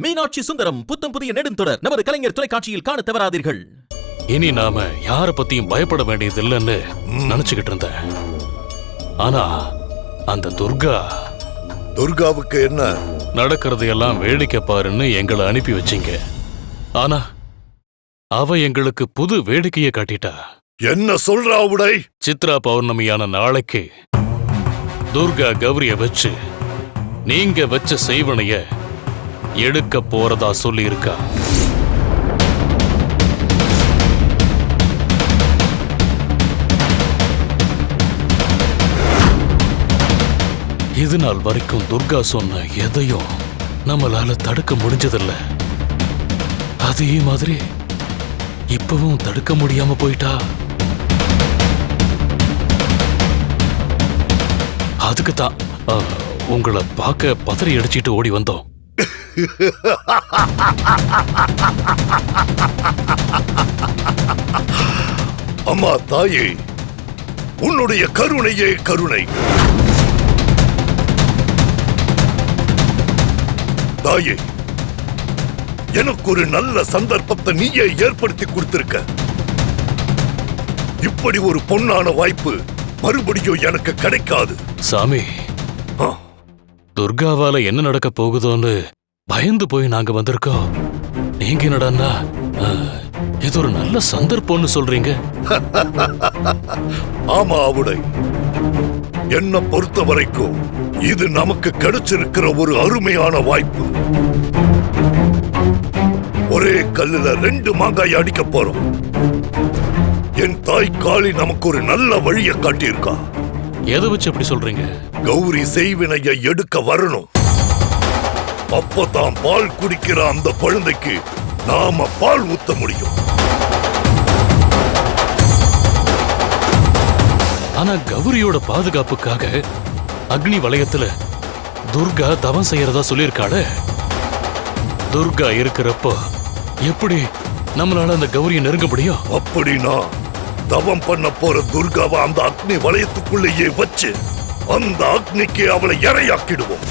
மீனாட்சி சுந்தரம் புத்தம் புதிய நெடுந்தொடர். நமது கலைஞர் தொலைக்காட்சியில் காணத் தவறாதீர்கள். இனி நாம யார பத்தியும் பயப்பட வேண்டியதில்லைன்னு நினைச்சுக்கிட்டு இருந்தேன். ஆனா அந்த துர்கா துர்காவுக்கு என்ன? நடக்கிறதையெல்லாம் வேடிக்கை பாருன்னு எங்களை அனுப்பி வச்சீங்க. ஆனா அவ எங்களுக்கு புது வேடிக்கையை காட்டிட்டா. என்ன சொல்றா உடை? சித்ரா பௌர்ணமியான நாளைக்கு துர்கா கௌரிய வச்சு நீங்க வச்ச செய்வனைய எடுக்க போறதா சொல்லியிருக்கா? இது நாள் வரைக்கும் துர்கா சொன்ன எதையும் நம்மளால தடுக்க முடிஞ்சதில்ல. அதே மாதிரி இப்பவும் தடுக்க முடியாம போயிட்டா? அதுக்கு தான் உங்களை பார்க்க பதறி அடிச்சிட்டு ஓடி வந்தோம். அம்மா தாயே உன்னுடைய கருணையே கருணை. தாயே எனக்கு ஒரு நல்ல சந்தர்ப்பத்தை நீயே ஏற்படுத்தி கொடுத்திருக்க. இப்படி ஒரு பொன்னான வாய்ப்பு மறுபடியும் எனக்கு கிடைக்காது. சாமி துர்காவால என்ன நடக்க போகுதோன்னு பயந்து போய் நாங்க வந்திருக்கோம். நீங்க என்னடா இது ஒரு நல்ல சந்தர்ப்பம்னு சொல்றீங்க. ஆமா அவடை என்ன பொறுத்த வரைக்கும் இது நமக்கு கிடைச்சிருக்கிற ஒரு அருமையான வாய்ப்பு. ஒரே கல்லுல ரெண்டு மாங்காய் அடிக்க போறோம். என் தாய் காளி நமக்கு ஒரு நல்ல வழியை காட்டியிருக்கா. எதை வச்சு அப்படி சொல்றீங்க? கௌரி செய்வினையை எடுக்க வரணும். அப்பதான் பால் குடிக்கிற அந்த குழந்தைக்கு நாம பால் ஊத்த முடியும். ஆனா கௌரியோட பாதுகாப்புக்காக அக்னி வளையத்துல துர்கா தவம் செய்யறதா சொல்லியிருக்காளே. துர்கா இருக்கிறப்போ எப்படி நம்மளால அந்த கௌரியை நெருங்க முடியும்? அப்படின்னா தவம் பண்ண போற துர்காவை அந்த அக்னி வளையத்துக்குள்ளேயே வச்சு அந்த அக்னிக்கு அவளை இறையாக்கிடுவோம்